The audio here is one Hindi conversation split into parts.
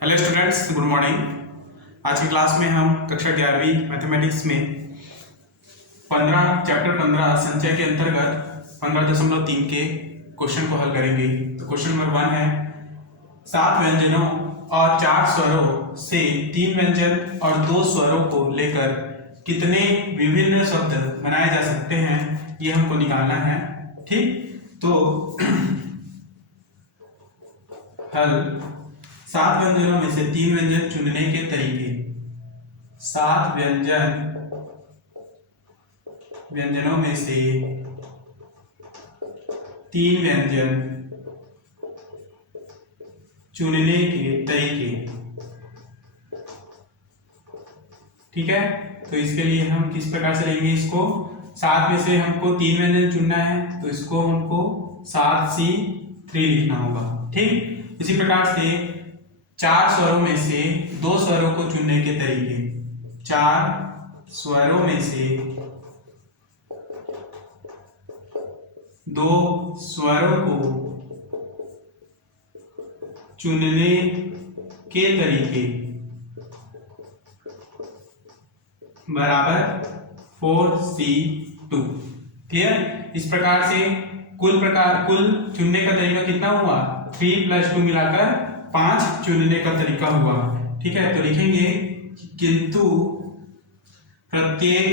Hello students, good morning. आज की क्लास में हम कक्षा 11वीं मैथमेटिक्स में 15 संचय के अंतर्गत 15.3 के क्वेश्चन को हल करेंगे। तो क्वेश्चन नंबर 1 है 7 व्यंजनों और 4 स्वरों से 3 व्यंजन और 2 स्वरों को लेकर कितने विभिन्न शब्द बनाए जा सकते हैं, ये हमको निकालना है। ठीक, तो हल 7 व्यंजनों में से 3 व्यंजन चुनने के तरीके। 7 व्यंजनों में से 3 व्यंजन चुनने के तरीके। ठीक है, तो इसके लिए हम किस प्रकार से लेंगे इसको। 7 में से हमको 3 व्यंजन चुनना है, तो इसको हमको 7C3 लिखना होगा। ठीक, इसी प्रकार से 4 स्वरों में से 2 स्वरों को चुनने के तरीके। 4 स्वरों में से 2 स्वरों को चुनने के तरीके बराबर 4C2। क्लियर। इस प्रकार से कुल चुनने का तरीका कितना हुआ, 3 + 2 मिलाकर 5 चुनने का तरीका हुआ। ठीक है, तो लिखेंगे किंतु प्रत्येक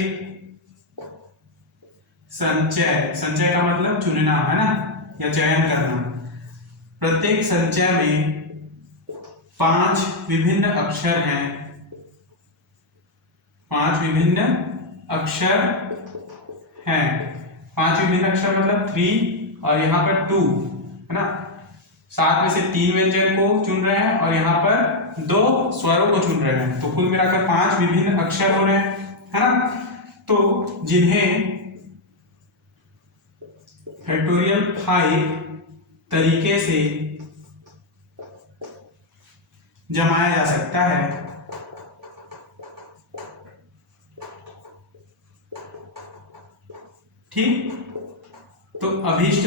संचय का मतलब चुनना है ना, या चयन करना। प्रत्येक संचय में 5 विभिन्न अक्षर हैं। 5 विभिन्न अक्षर हैं। 5 विभिन्न अक्षर मतलब 3 और यहाँ पर 2 है ना। 7 में से 3 व्यंजन को चुन रहे हैं और यहाँ पर 2 स्वरों को चुन रहे हैं, तो कुल मिलाकर 5 विभिन्न अक्षर हो रहे हैं, है ना। तो जिन्हें फैक्टोरियल 5 तरीके से जमाया जा सकता है। ठीक, तो अभीष्ट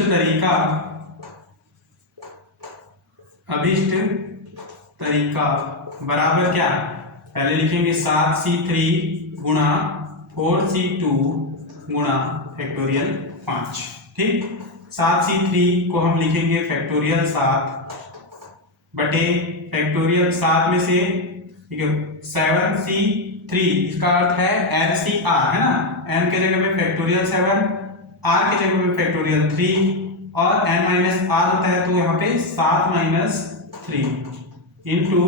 तरीका बराबर क्या, पहले लिखेंगे 7C3 गुणा 4C2 गुणा फैक्टोरियल 5। ठीक, 7C3 को हम लिखेंगे फैक्टोरियल 7 बटे फैक्टोरियल 7 में से 7C3, इसका अर्थ है NCR, है ना। n के जगह में फैक्टोरियल 7, r के जगह में फैक्टोरियल 3 और n - r होता है, तो यहाँ पे 7 - 3 इंटू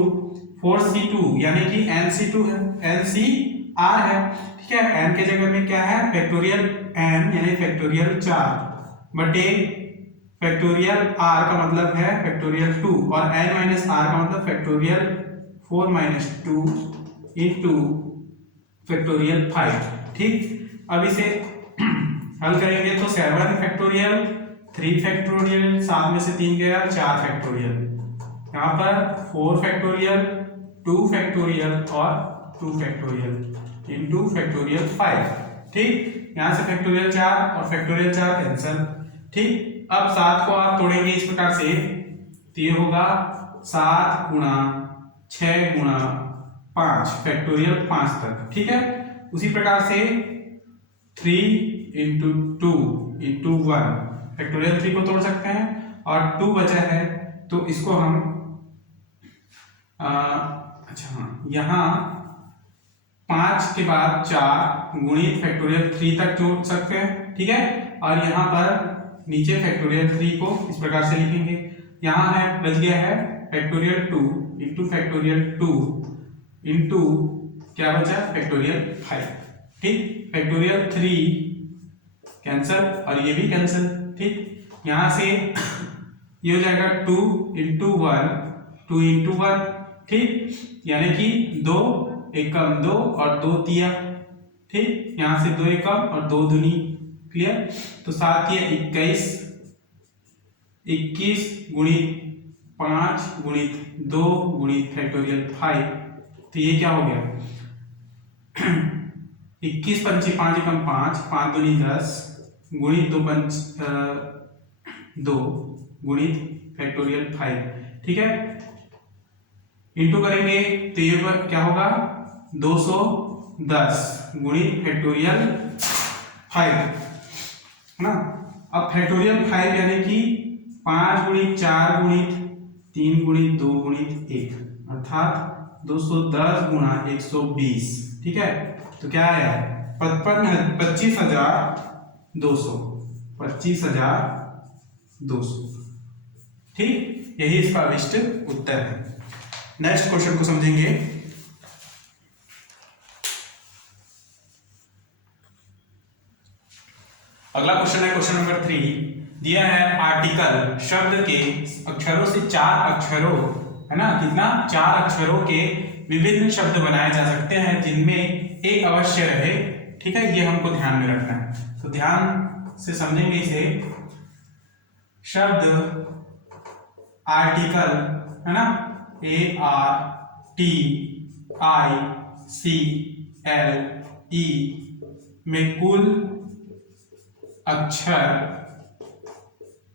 4C2 यानी कि NC2 है, NCR है। ठीक है, n के जगह में क्या है, फैक्टोरियल n यानी फैक्टोरियल 4 बटे फैक्टोरियल r का मतलब है फैक्टोरियल 2 और n - r का मतलब फैक्टोरियल 4 - 2 इंटू फैक्टोरियल 5। ठीक, अब इसे हल करेंगे तो 7 फैक्टोरियल 3 फैक्टोरियल 7 में से 3 गया 4 फैक्टोरियल, यहाँ पर 4 फैक्टोरियल 2 फैक्टोरियल और 2 फैक्टोरियल इंटू फैक्टोरियल 5। ठीक, यहाँ से फैक्टोरियल 4 और फैक्टोरियल 4 कैंसिल। ठीक, अब 7 को आप तोड़ेंगे इस प्रकार से, तो ये होगा 7 गुणा 6 गुणा 5 फैक्टोरियल 5 तक। ठीक है, उसी प्रकार से 3 × 2 × 1 फैक्टोरियल 3 को तोड़ सकते हैं और 2 बचा है, तो इसको हम यहाँ 5 के बाद 4 गुणित फैक्टोरियल 3 तक जोड़ सकते हैं। ठीक है, और यहाँ पर नीचे फैक्टोरियल 3 को इस प्रकार से लिखेंगे। यहाँ है बच गया है फैक्टोरियल 2 × फैक्टोरियल 2 इंटू क्या बचा, फैक्टोरियल 5। ठीक, फैक्टोरियल 3 कैंसिल और ये भी कैंसिल। ठीक, यहाँ से ये हो जाएगा 2 × 1 2 × 1। ठीक, यानी कि 2 एकम 2 और 2 तिया। ठीक, यहाँ से 2 एकम और 2 दूनी। क्लियर, तो 7 तिया 21, 21 गुणित 5 गुणित 2 गुणित फैक्टोरियल 5, तो ये क्या हो गया 21 × 5 = 5 एकम 5 5 दूनी 10 गुणित 2 × 2 गुणित फैक्टोरियल 5। ठीक है, इंटू करेंगे तो ये क्या होगा 210 गुणित फैक्टोरियल 5 है ना। अब फैक्टोरियल 5 यानी कि 5 गुणित 4 गुणित 3 गुणित 2 गुणित 1 अर्थात 210 गुणा 120, ठीक है। तो क्या आया 25,200 25,200, ठीक। यही इसका अभिष्ट उत्तर है। नेक्स्ट क्वेश्चन को समझेंगे। अगला क्वेश्चन है क्वेश्चन नंबर 3। दिया है आर्टिकल शब्द के अक्षरों से 4 अक्षरों, है ना, कितना 4 अक्षरों के विभिन्न शब्द बनाए जा सकते हैं जिनमें एक अवश्य रहे, ठीक है। ये हमको ध्यान में रखना है, तो ध्यान से समझेंगे इसे। शब्द आर्टिकल, है ना, ARTICLE में कुल अक्षर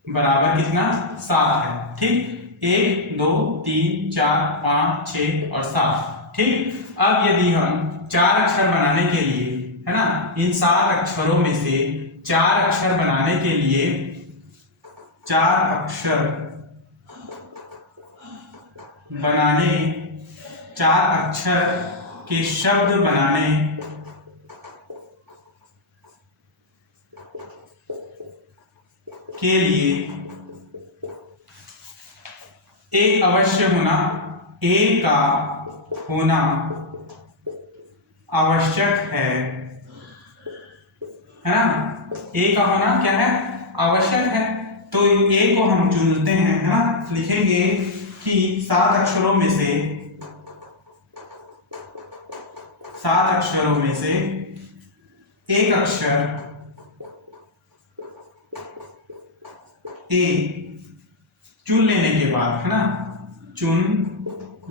बराबर कितना 7 है, ठीक। 1 2 3 4 5 6 और 7, ठीक। अब यदि हम 4 अक्षर बनाने के लिए, है ना, इन 7 अक्षरों में से 4 अक्षर बनाने के लिए 4 अक्षर बनाने 4 अक्षर के शब्द बनाने के लिए एक अवश्य होना, ए का होना आवश्यक है ना। ए का होना क्या है आवश्यक है। तो ए को हम चुनते हैं, है ना। लिखेंगे कि 7 अक्षरों में से 7 अक्षरों में से एक अक्षर ए चुन लेने के बाद, है ना, चुन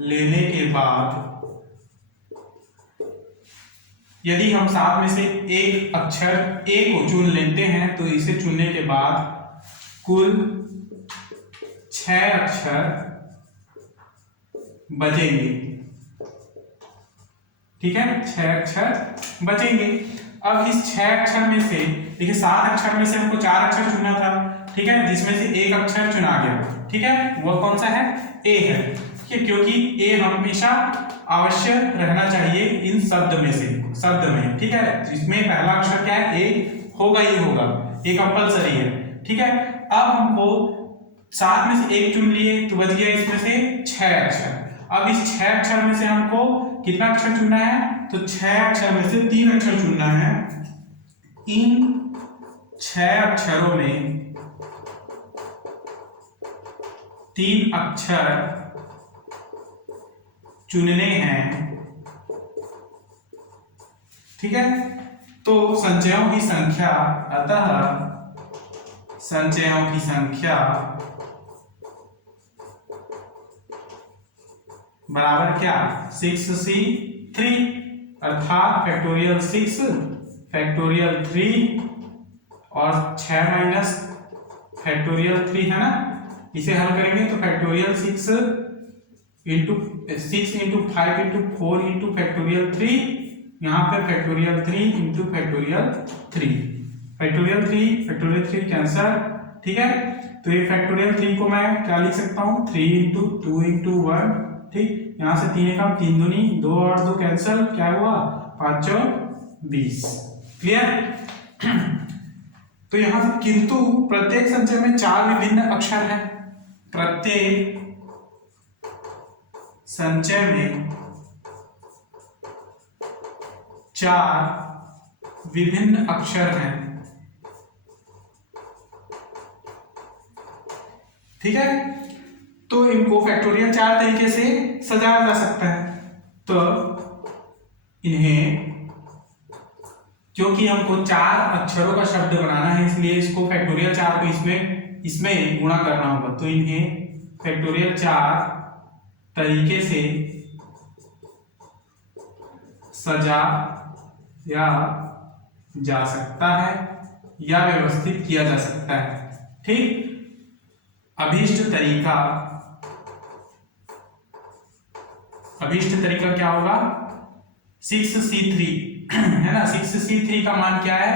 लेने के बाद यदि हम 7 में से एक अक्षर ए को चुन लेते हैं तो इसे चुनने के बाद कुल 6 अक्षर बचेंगे, ठीक है। 6 अक्षर बचेंगे। अब इस 6 अक्षर में से देखिए 7 अक्षर में से हमको 4 अक्षर चुनना था, ठीक है, जिसमें से एक अक्षर चुना गया, ठीक है। वो कौन सा है ए है, ठीक है, क्योंकि ए हमेशा अवश्य रहना चाहिए इन शब्द में, ठीक है। जिसमें पहला अक्षर क्या है ए होगा ही होगा, ए कंपलसरी है, ठीक है। अब हमको 7 में से एक चुन लिए तो बच गया इसमें से 6 अक्षर। अब इस 6 अक्षर में से हमको कितना अक्षर चुनना है, तो 6 अक्षर में से 3 अक्षर चुनना है। इन 6 अक्षरों में 3 अक्षर चुनने हैं, ठीक है। तो संचयों की संख्या, अतः संचयों की संख्या बराबर क्या 6C3, अर्थात फैक्टोरियल 6 फैक्टोरियल 3 और 6 माइनस फैक्टोरियल 3, है ना। इसे हल करेंगे तो factorial 6 into 6 into 5 into 4 into factorial 3, यहाँ पे factorial 3 into factorial 3, factorial 3 cancer, ठीक है। तो ये फैक्टोरियल 3 को मैं क्या लिख सकता हूँ 3 इंटू 2 इंटू 1, ठीक। यहाँ से 3 का 3 दूनी 2 और 2 कैंसल, क्या हुआ 5 और 20, क्लियर। तो यहाँ से किंतु प्रत्येक संचय में 4 विभिन्न अक्षर हैं, प्रत्येक संचय में 4 विभिन्न अक्षर हैं, ठीक है। तो इनको फैक्टोरियल 4 तरीके से सजाया जा सकता है। तो इन्हें, क्योंकि हमको 4 अक्षरों का शब्द बनाना है इसलिए इसको फैक्टोरियल 4 को इसमें गुणा करना होगा। तो इन्हें फैक्टोरियल 4 तरीके से सजाया जा सकता है या व्यवस्थित किया जा सकता है, ठीक। अभीष्ट तरीका अभिष्ट तरीका क्या होगा 6c3 है ना। 6c3 का मान क्या है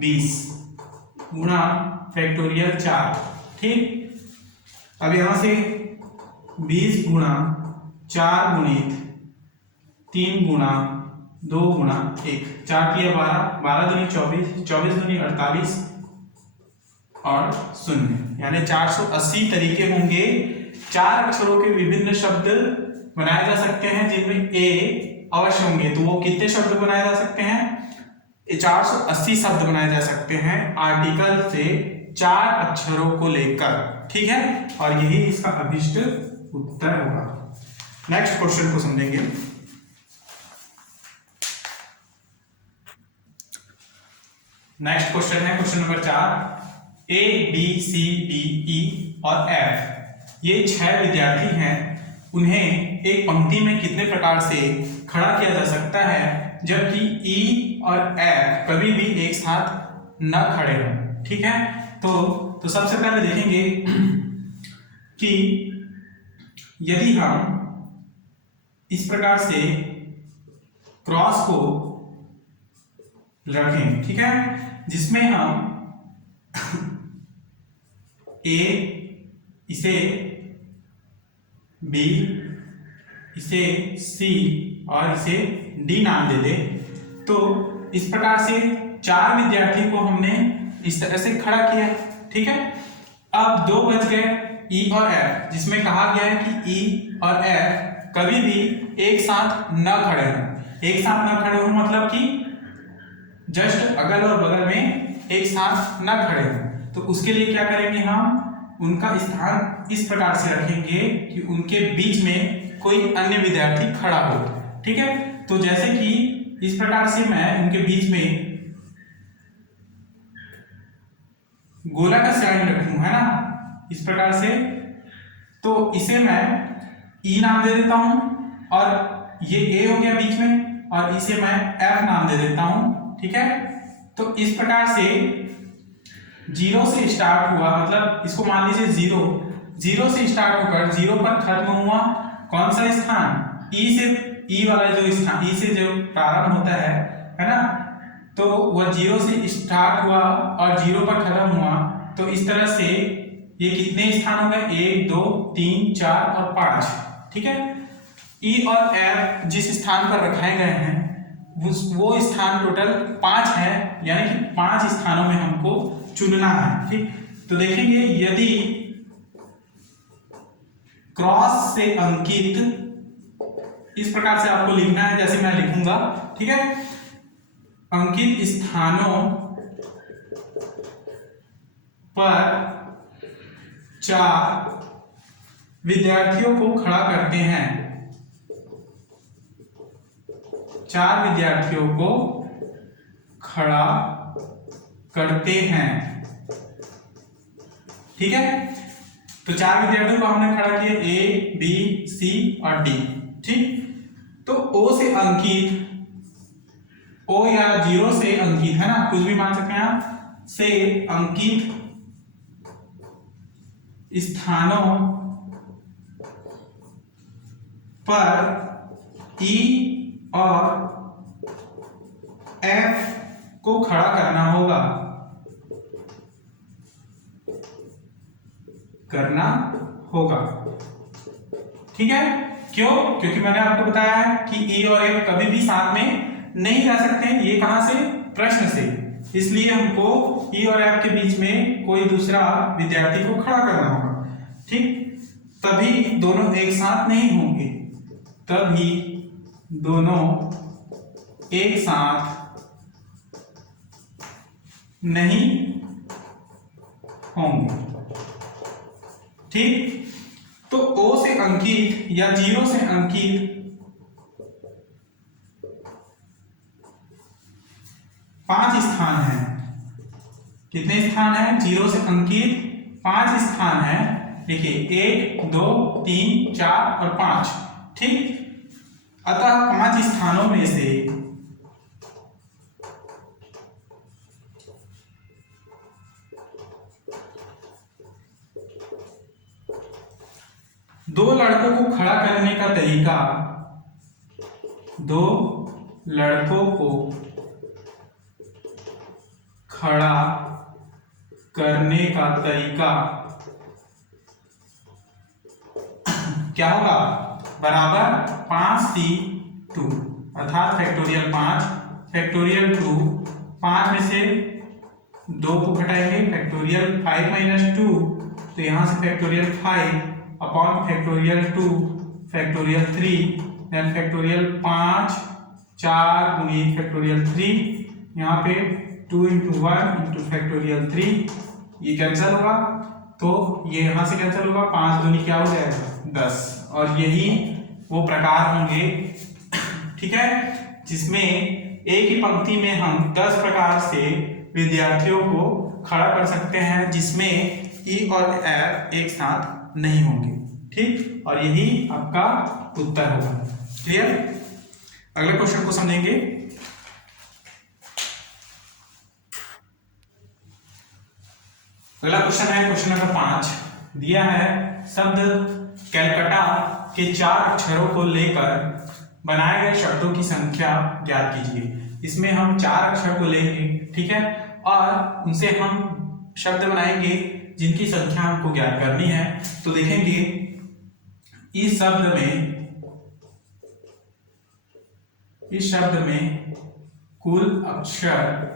20 गुणा फैक्टोरियल 4। ठीक, अब यहां से 20 गुणा 4 गुणित 3 गुणा 2 गुणा 1, 4 किया 12, 12 दूनी 24, 24 दूनी 48 और 0, यानी 480 तरीके होंगे। 4 अक्षरों के विभिन्न शब्द बनाए जा सकते हैं जिनमें ए अवश्य होंगे। तो वो कितने शब्द बनाए जा सकते हैं 480 शब्द बनाए जा सकते हैं आर्टिकल से 4 अक्षरों को लेकर। ठीक है, और यही इसका अभिष्ट उत्तर होगा। नेक्स्ट क्वेश्चन को समझेंगे। नेक्स्ट क्वेश्चन है question number 4। A B C D E और एफ ये 6 विद्यार्थी हैं। उन्हें एक पंक्ति में कितने प्रकार से खड़ा किया जा सकता है जबकि ई और एफ कभी भी एक साथ न खड़े हों। ठीक है, तो सबसे पहले देखेंगे कि यदि हम इस प्रकार से क्रॉस को रखें, ठीक है, जिसमें हम ए इसे बी इसे सी और इसे डी नाम दे दे, तो इस प्रकार से 4 विद्यार्थी को हमने इस तरह से खड़ा किया। ठीक है, अब 2 बच गए ई और एफ, जिसमें कहा गया है कि ई और एफ कभी भी एक साथ न खड़े हों। एक साथ न खड़े हों मतलब कि जस्ट अगल और बगल में एक साथ न खड़े हों। तो उसके लिए क्या करेंगे, हम उनका स्थान इस प्रकार से रखेंगे कि उनके बीच में कोई अन्य विद्यार्थी खड़ा हो। ठीक है, तो जैसे कि इस प्रकार से मैं उनके बीच में गोला का साइन रखूं, है ना, इस प्रकार से, तो इसे मैं ई नाम दे देता हूं और ये ए हो गया बीच में और इसे मैं एफ नाम दे देता हूं। ठीक है, तो इस प्रकार से 0 से स्टार्ट हुआ, मतलब इसको मान लीजिए 0 से स्टार्ट होकर 0 पर खत्म हुआ कौन सा स्थान, ई से, ई वाला जो स्थान, ई से जो प्रारंभ होता है ना, तो वह 0 से स्टार्ट हुआ और 0 पर खत्म हुआ। तो इस तरह से ये कितने स्थान हो गए 1 2 3 4 और 5। ठीक है, ई और एफ जिस स्थान पर रखाए गए हैं वो स्थान टोटल 5 है, यानी कि 5 स्थानों में हमको चुनना है। ठीक, तो देखेंगे यदि क्रॉस से अंकित, इस प्रकार से आपको लिखना है जैसे मैं लिखूंगा। ठीक है, अंकित स्थानों पर 4 विद्यार्थियों को खड़ा करते हैं, 4 विद्यार्थियों को खड़ा करते हैं। ठीक है, तो 4 विद्यार्थियों को हमने खड़ा किया ए बी सी और डी। ठीक, तो ओ से अंकित, ओ या 0 से अंकित, है ना, कुछ भी मान सकते हैं आप, से अंकित स्थानों पर ई और एफ को खड़ा करना होगा, ठीक है, क्यों, क्योंकि मैंने आपको बताया है कि ई और एफ कभी भी साथ में नहीं रह सकते। ये कहां से, प्रश्न से, इसलिए हमको ई और एफ के बीच में कोई दूसरा विद्यार्थी को खड़ा करना होगा। ठीक, तभी दोनों एक साथ नहीं होंगे, तभी दोनों एक साथ नहीं होंगे। ठीक, तो O से अंकित या 0 से अंकित 5 स्थान हैं। कितने स्थान हैं, 0 से अंकित 5 स्थान हैं। देखिए 1 2 3 4 और 5। ठीक, अतः 5 स्थानों में से दो लड़कों को खड़ा करने का तरीका दो लड़कों को खड़ा करने का तरीका क्या होगा, बराबर 5C2, अर्थात फैक्टोरियल 5 फैक्टोरियल 2, 5 में से 2 को घटाएंगे, फैक्टोरियल 5 माइनस 2, तो यहाँ से factorial 5 upon factorial 2 factorial 3, then factorial 5 4 गुनी फैक्टोरियल 3, यहाँ पे 2 इंटू 1 इंटू फैक्टोरियल 3, ये कैंसिल होगा, तो ये यहाँ से कैंसिल होगा, 5 दूनी क्या हो जाएगा 10, और यही वो प्रकार होंगे, ठीक है, जिसमें एक ही पंक्ति में हम 10 प्रकार से विद्यार्थियों को खड़ा कर सकते हैं, जिसमें ई और एफ एक साथ नहीं होंगे, ठीक, और यही आपका उत्तर होगा। क्लियर? अगले क्वेश्चन को समझेंगे। अगला क्वेश्चन है क्वेश्चन नंबर 5, दिया है शब्द कैलकाटा के 4 अक्षरों को लेकर बनाए गए शब्दों की संख्या ज्ञात कीजिए। इसमें हम 4 अक्षर को लेंगे, ठीक है, और उनसे हम शब्द बनाएंगे जिनकी संख्या हमको ज्ञात करनी है। तो देखेंगे इस शब्द में कुल अक्षर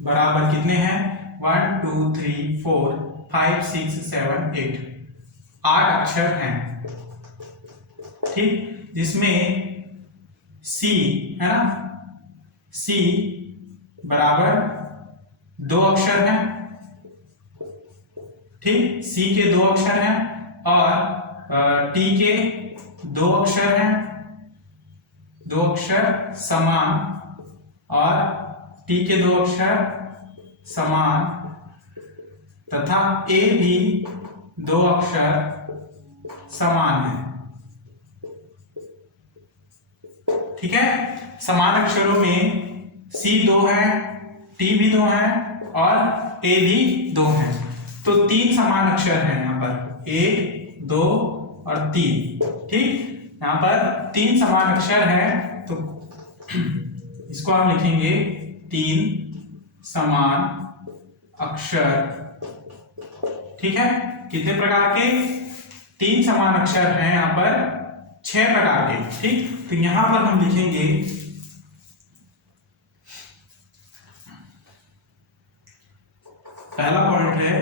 बराबर कितने हैं, 1 2 3 4 5 6 7 8, 8 अक्षर हैं, ठीक, जिसमें सी है ना, सी बराबर 2 अक्षर हैं, ठीक, सी के 2 अक्षर हैं, और टी के 2 अक्षर हैं, 2 अक्षर समान, और टी के 2 अक्षर समान, तथा ए भी 2 अक्षर समान है, ठीक है। समान अक्षरों में सी 2 है, टी भी 2 है, और ए भी 2 है, तो 3 समान अक्षर हैं यहाँ पर, 1 2 और 3, ठीक, यहाँ पर 3 समान अक्षर हैं, तो इसको हम लिखेंगे 3 समान अक्षर, ठीक है। कितने प्रकार के, 3 समान अक्षर हैं यहाँ पर, 6 प्रकार के, ठीक, तो यहां पर हम लिखेंगे पहला पॉइंट है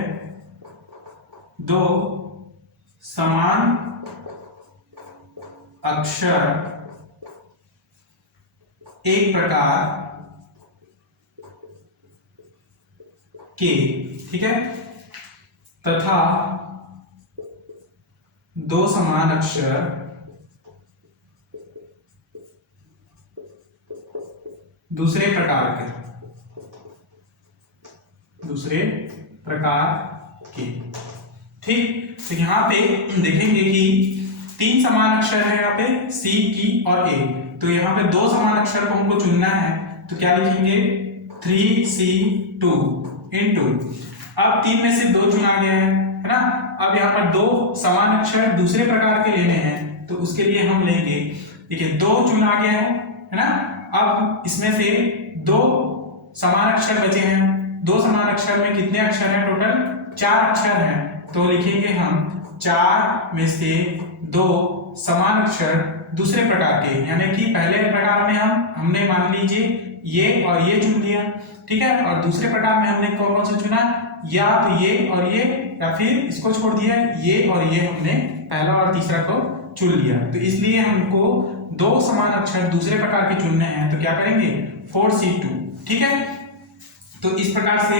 2 समान अक्षर एक प्रकार के, ठीक है, तथा 2 समान अक्षर दूसरे प्रकार के, ठीक। तो यहां पे देखेंगे कि 3 समान अक्षर है यहाँ पे, सी, टी और ए, तो यहाँ पे 2 समान अक्षर को हमको चुनना है, तो क्या लिखेंगे 3C2 इंटू, अब 3 में से 2 चुना गया है ना, अब यहाँ पर 2 समान अक्षर दूसरे प्रकार के लेने हैं, तो उसके लिए हम लेंगे, देखिए 2 चुना गया है ना, अब इसमें से 2 समान अक्षर बचे हैं, 2 समान अक्षर में कितने अक्षर हैं, टोटल 4 अक्षर हैं, तो लिखेंगे हम 4 में से 2 समान अक्षर दूसरे प्रकार के, यानी कि पहले प्रकार में हमने मान लीजिए ये और ये चुन लिया, ठीक है, और दूसरे प्रकार में हमने कौन कौन सा चुना, या तो ये और ये, या फिर इसको छोड़ दिया, ये और ये हमने पहला और तीसरा को चुन लिया, तो इसलिए हमको 2 समान अक्षर दूसरे प्रकार के चुनने हैं, तो क्या करेंगे 4C2, ठीक है। तो इस प्रकार से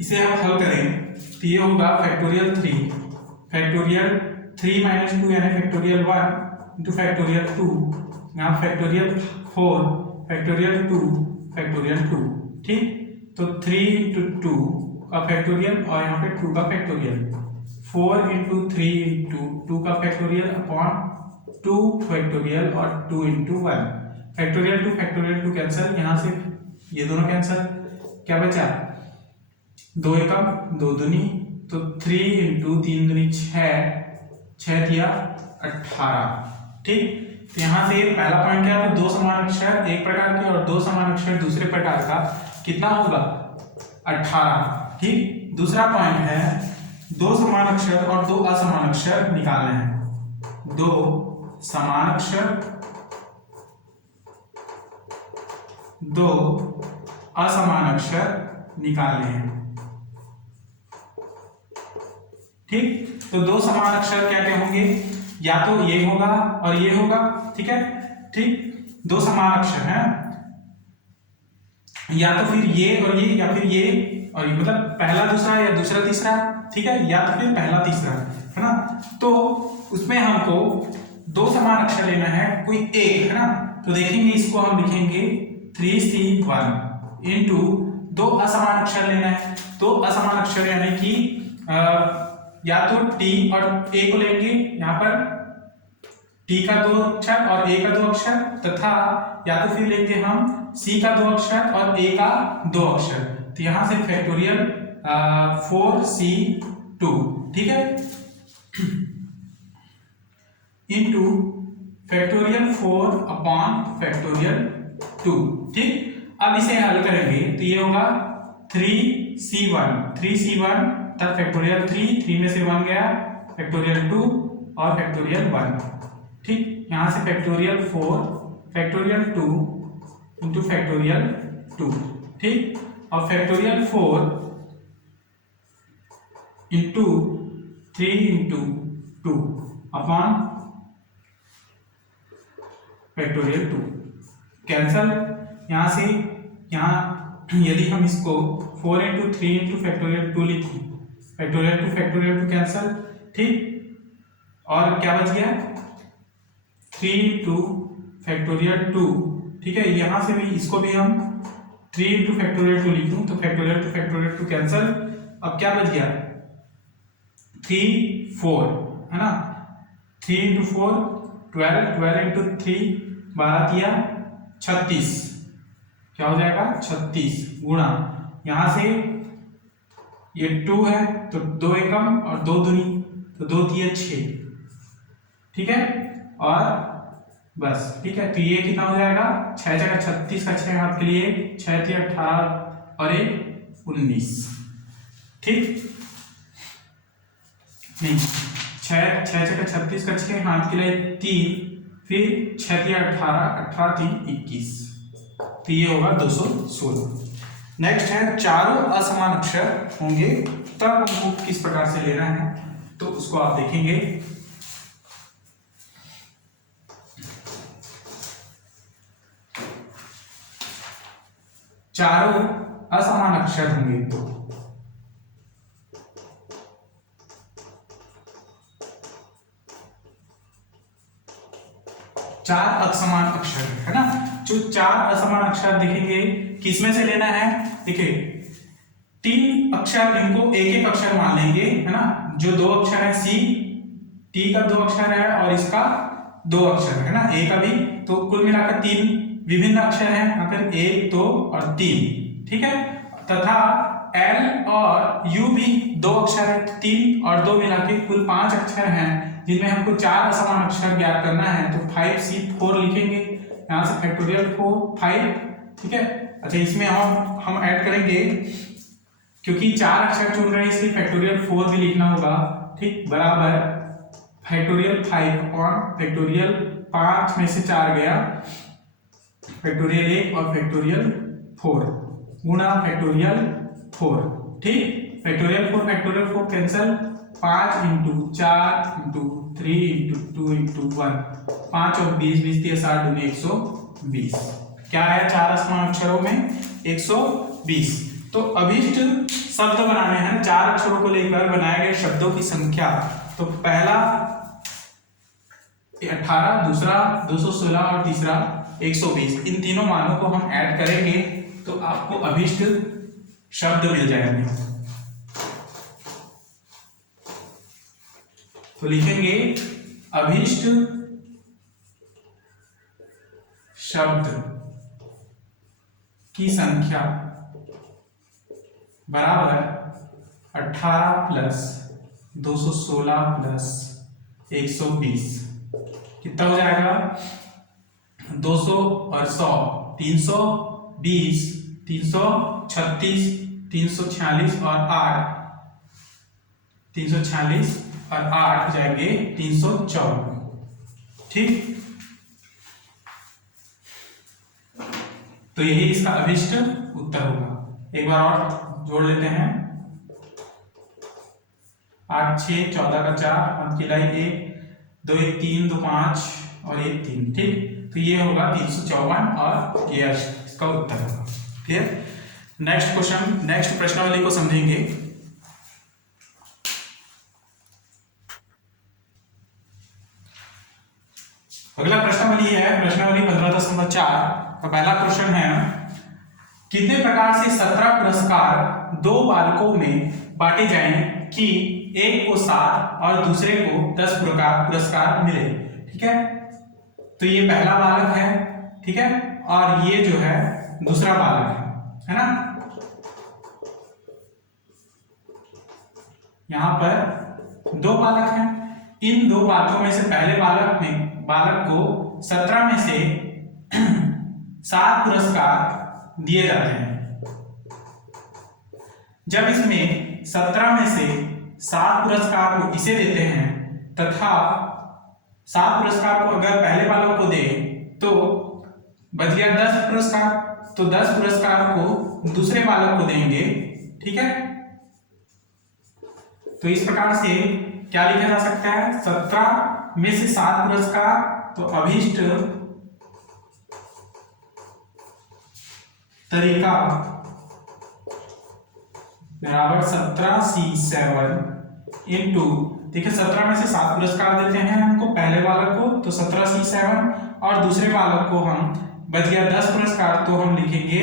इसे हम हल करें, तो ये होगा फैक्टोरियल 3 माइनस 2 यानी फैक्टोरियल 1 इंटू फैक्टोरियल 2, यहाँ फैक्टोरियल 4 फैक्टोरियल 2 फैक्टोरियल 2, ठीक, तो 3 इंटू 2 का फैक्टोरियल, और यहाँ पे 2 का फैक्टोरियल, 4 इंटू 3 इंटू 2 का फैक्टोरियल अपॉन 2 फैक्टोरियल, और 2 इंटू 1 फैक्टोरियल 2 कैंसिल, यहाँ से ये दोनों कैंसिल, क्या बचा 2 एकम 2 दूनी, तो 3 इंटू 3 दूनी 6 दिया 18, ठीक, तो यहाँ से पहला पॉइंट क्या था, दो समान अक्षर एक प्रकार के और दो समान अक्षर दूसरे प्रकार का, कितना होगा 18। ठीक, दूसरा पॉइंट है दो समान अक्षर और दो असमान अक्षर निकालने हैं। दो समान अक्षर, दो असमान अक्षर निकालने हैं। ठीक, तो दो समान अक्षर क्या क्या होंगे, या तो ये होगा और ये होगा। ठीक है, ठीक, दो समान अक्षर हैं, या तो फिर ये और ये, या फिर ये और ये, मतलब पहला दूसरा या दूसरा तीसरा। ठीक है, या तो फिर पहला तीसरा, है ना। तो उसमें हमको दो समान अक्षर लेना है, कोई एक, है ना। तो देखेंगे इसको हम लिखेंगे 3C1 इंटू दो असमान अक्षर लेना है। दो असमान अक्षर यानी कि या तो टी और ए को लेंगे, यहाँ पर टी का दो अक्षर और ए का दो अक्षर, तथा या तो फिर लेंगे हम सी का दो अक्षर और ए का दो अक्षर। तो यहां से फैक्टोरियल 4C2, ठीक है, इंटू फैक्टोरियल 4 अपॉन फैक्टोरियल 2। ठीक, अब इसे हल करेंगे तो ये होगा 3C1 तब फैक्टोरियल 3 में से 1 गया, फैक्टोरियल 2 और फैक्टोरियल 1। ठीक, यहां से फैक्टोरियल 4 फैक्टोरियल 2 इंटू फैक्टोरियल 2। ठीक, और factorial 4 into 3 into 2 upon factorial 2 cancel. यहां से यहां यदि हम इसको 4 इंटू 3 इंटू फैक्टोरियल 2 लिखें, फैक्टोरियल 2 कैंसल। ठीक, और क्या बच गया 3 इंटू फैक्टोरियल 2। ठीक है, यहां से भी इसको भी हम 3 इंटू फैक्टोरियल 2 लिखूं तो फैक्टोरियल 2 कैंसल। अब क्या बच गया 3 4, है ना। 3 इंटू 4 12 इंटू 3 12 दिया 36, क्या हो जाएगा 36 गुणा, यहां से ये 2 है तो 2 एकम और 2 दूनी तो 2 दिए 6। ठीक है, और बस। ठीक है, तो ये कितना हो जाएगा 6 जगह 36 का 6 हाथ के लिए 6 थी 18 और 1 19। ठीक, नहीं 6 जगह 36 का 6 हाथ के लिए 3, फिर 6 थी 18 थी 21, तो ये होगा 216। नेक्स्ट है चारों असमान अक्षर होंगे तब हमको किस प्रकार से लेना है, तो उसको आप देखेंगे। चारों असमान अक्षर होंगे तो चार असमान अक्षर, है ना। जो चार असमान अक्षर देखेंगे किसमें से लेना है, देखिए 3 अक्षर, इनको एक एक अक्षर मान लेंगे, है ना। जो 2 अक्षर है सी, टी का 2 अक्षर है और इसका 2 अक्षर है ना, ए का भी, तो कुल मिलाकर 3 विभिन्न अक्षर हैं, यहाँ पर 1 2 और 3। ठीक है, तथा एल और यू भी 2 अक्षर है, 3 और 2 मिला के कुल 5 अक्षर हैं, जिनमें हमको 4 असमान अक्षर ज्ञात करना है। तो 5C4 लिखेंगे, यहाँ से फैक्टोरियल 4 5। ठीक है, अच्छा इसमें हम ऐड करेंगे, क्योंकि 4 अक्षर चुन रहे हैं इसलिए फैक्टोरियल 4 भी लिखना होगा। ठीक, बराबर फैक्टोरियल 5 और फैक्टोरियल 5 में से 4 गया, फैक्टोरियल 1 और फैक्टोरियल 4 गुणा फैक्टोरियल 4। ठीक, factorial 4 cancel, 5 into 4 into 3 into 2 into 1, 5 और 20 20 दिए 60 दूनी 120। क्या है 4 असमान अक्षरों में 120। तो अभीष्ट शब्द बनाने हैं, 4 अक्षरों को लेकर बनाए गए शब्दों की संख्या। तो पहला 18, दूसरा 216 और तीसरा 120। इन तीनों मानों को हम ऐड करेंगे तो आपको अभीष्ट शब्द मिल जाएंगे। तो लिखेंगे अभीष्ट शब्द की संख्या बराबर 18 प्लस 216 प्लस 120। कितना हो जाएगा 200 और 100 320 336 346 और 8 346 और 8 हो जाएंगे 354। ठीक, तो यही इसका अभिष्ट उत्तर होगा। एक बार और जोड़ लेते हैं। 8 6 14 का 4 अंक की लाई 1 2 1 3 2 5 और 1 3। ठीक, तो ये होगा 354 और ये इसका उत्तर होगा। क्लियर। नेक्स्ट क्वेश्चन, नेक्स्ट प्रश्नावली को समझेंगे। अगला प्रश्नावली है प्रश्नावली 15.4 का पहला क्वेश्चन है, कितने प्रकार से 17 पुरस्कार दो बालकों में बांटे जाएं कि एक को 7 और दूसरे को 10 पुरस्कार मिले। ठीक है, तो ये पहला बालक है, ठीक है, और ये जो है दूसरा बालक है ना। यहां पर दो बालक हैं, इन दो बालकों में से पहले बालक को 17 में से 7 पुरस्कार दिए जाते हैं। जब इसमें 17 में से 7 पुरस्कार को इसे देते हैं तथा 7 पुरस्कार को अगर पहले बालक को दें तो बच गया 10 पुरस्कार, तो 10 पुरस्कार को दूसरे बालक को देंगे। ठीक है, तो इस प्रकार से क्या लिखा जा सकता है, 17 में से 7 पुरस्कार, तो अभीष्ट तरीका बराबर 17C7 इंटू, देखिए 17 में से 7 पुरस्कार देते हैं हमको पहले बालक को, तो 17C7 और दूसरे बालक को हम बच गया 10 पुरस्कार, तो हम लिखेंगे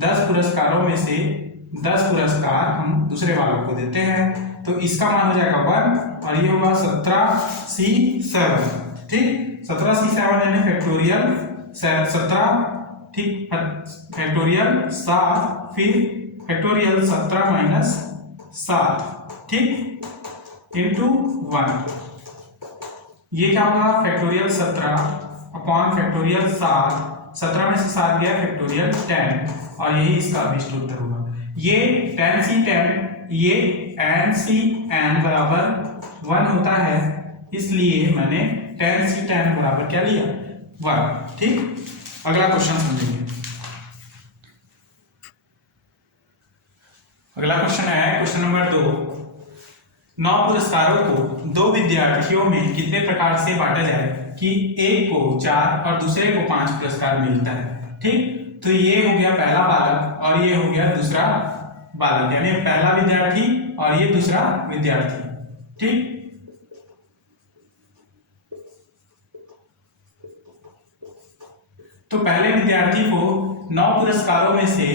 10 पुरस्कारों में से 10 पुरस्कार हम दूसरे बालक को देते हैं, तो इसका मान हो जाएगा 1 और ये होगा 17C7। ठीक, 17C7 यानी फैक्टोरियल 17, ठीक, फैक्टोरियल 7 फिर फैक्टोरियल 17 माइनस 7, ठीक, इंटू 1। ये क्या होगा फैक्टोरियल 17 अपॉन फैक्टोरियल 7, 17 में से 7 गया फैक्टोरियल 10 और यही इसका अभिष्ट उत्तर होगा। ये 10C10, ये NC(n) बराबर 1 होता है, इसलिए मैंने 10C10 बराबर क्या लिया 1। ठीक, अगला क्वेश्चन समझेंगे। अगला क्वेश्चन है क्वेश्चन नंबर 2, 9 पुरस्कारों को 2 विद्यार्थियों में कितने प्रकार से बांटा जाए कि एक को 4 और दूसरे को 5 पुरस्कार मिलता है। ठीक, तो ये हो गया पहला बालक और ये हो गया दूसरा बालक, यानी पहला विद्यार्थी और ये दूसरा विद्यार्थी। ठीक, तो पहले विद्यार्थी को 9 पुरस्कारों में से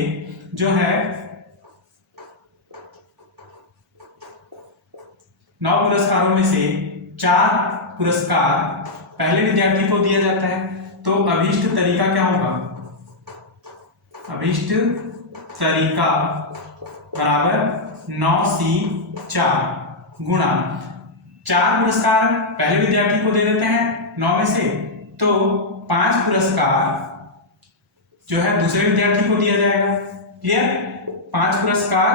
जो है 9 पुरस्कारों में से 4 पुरस्कार पहले विद्यार्थी को दिया जाता है, तो अभीष्ट तरीका क्या होगा, अभीष्ट तरीका बराबर 9C4 गुणा 4 पुरस्कार पहले विद्यार्थी को दे देते हैं 9 में से, तो 5 पुरस्कार जो है दूसरे विद्यार्थी को दिया जाएगा। क्लियर, 5 पुरस्कार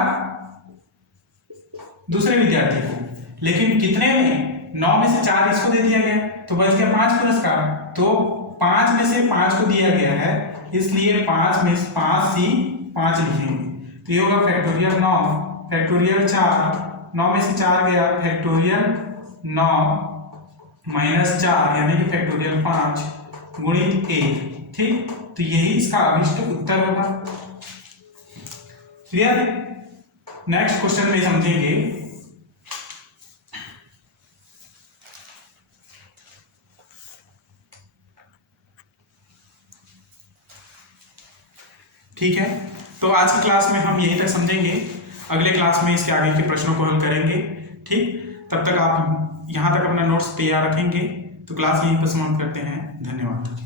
दूसरे विद्यार्थी को, लेकिन कितने में 9 में से 4 इसको दे दिया गया, तो बच गया 5 पुरस्कार, तो 5 में से 5 को दिया गया है, इसलिए 5 में 5C5 लिखेंगे, तो ये होगा फैक्टोरियल 9 फैक्टोरियल 4, 9 में से 4 गया फैक्टोरियल 9 माइनस 4 यानी कि फैक्टोरियल 5 गुणित 1। ठीक, तो यही इसका अभिष्ट उत्तर होगा। क्लियर, नेक्स्ट क्वेश्चन में समझेंगे। ठीक है, तो आज की क्लास में हम यहीं तक समझेंगे, अगले क्लास में इसके आगे के प्रश्नों को हल करेंगे। ठीक, तब तक आप यहां तक अपना नोट्स तैयार रखेंगे। तो क्लास यहीं पर समाप्त करते हैं। धन्यवाद।